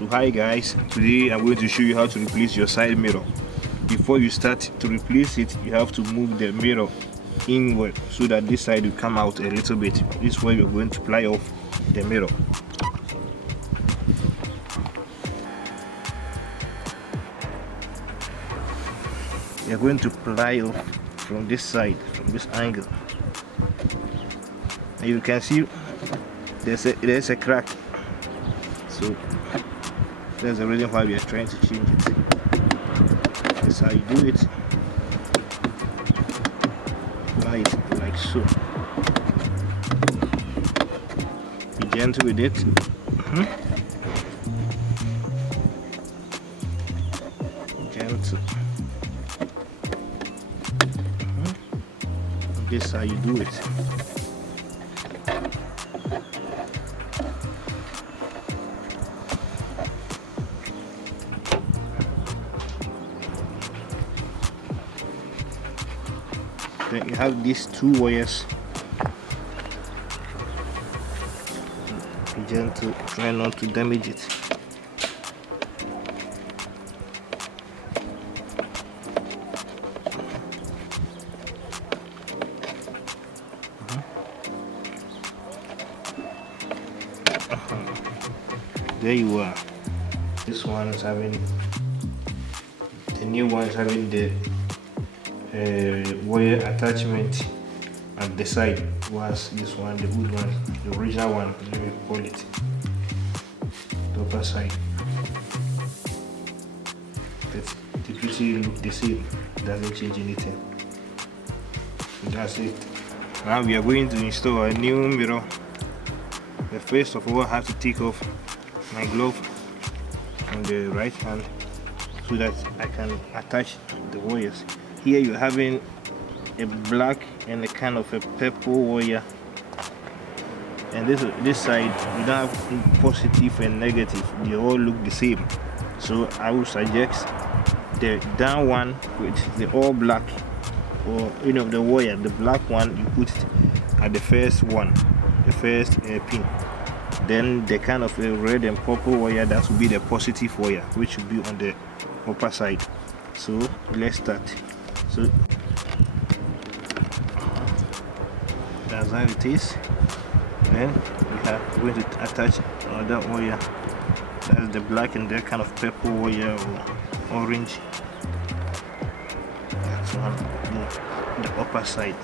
So hi guys, today I'm going to show you how to replace your side mirror. Before you start to replace it, you have to move the mirror inward so that this side will come out a little bit. This is where you're going to ply off the mirror. You're going to ply off from this side, from this angle. And you can see there's a crack. So that's the reason why we are trying to change it. That's how you do it. Apply it like so. Be gentle with it. Gentle. This is how you do it. Then you have these two wires. Be gentle, try not to damage it. There you are. This one is having, the new one is having the wire attachment at the side, was this one, the good one, the original one, let me call it, the upper side. But the pretty look the same, doesn't change anything. That's it. Now we are going to install a new mirror. But first of all, I have to take off my glove on the right hand so that I can attach the wires. Here you're having a black and a kind of a purple wire, and this side you don't have positive and negative, they all look the same. So I would suggest the down one, which is the all black, or the wire, the black one, you put it at the first one, the first pin. Then the kind of a red and purple wire, that will be the positive wire, which will be on the upper side. So let's start. So that's how it is. Then we are going to attach another wire. That's the black and the kind of purple wire or orange. That's one, the upper side.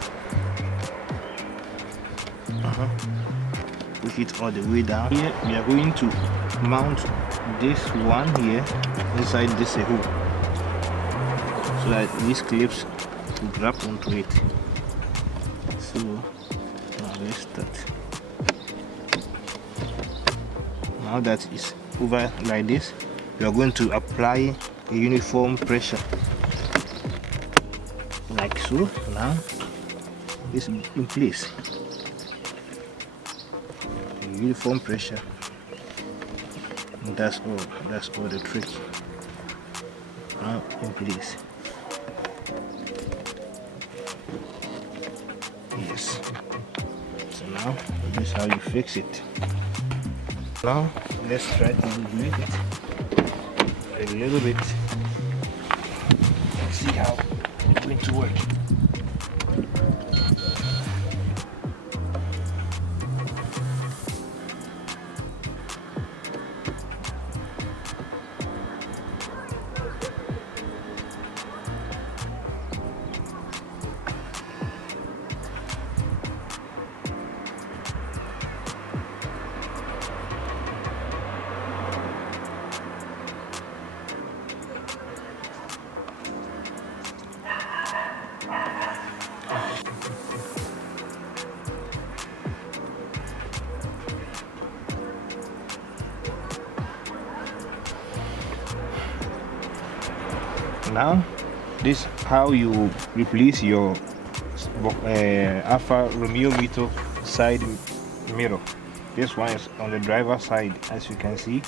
Push it all the way down. Here we are going to mount this one here inside this hole, so that these clips will grab onto it. So now let's start. Now that it's over like this, we are going to apply a uniform pressure like so. Now it's in place. Uniform pressure, and that's all the trick. Now in place. Yes. So now this is how you fix it. Now let's try to regulate it a little bit and see how it's going to work. Now this is how you replace your Alfa Romeo Mito side mirror. This one is on the driver's side, as you can see.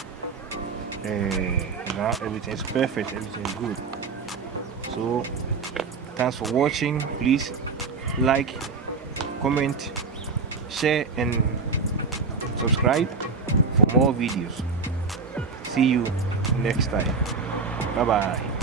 Now everything is perfect, everything is good. So thanks for watching. Please like, comment, share and subscribe for more videos. See you next time. Bye bye.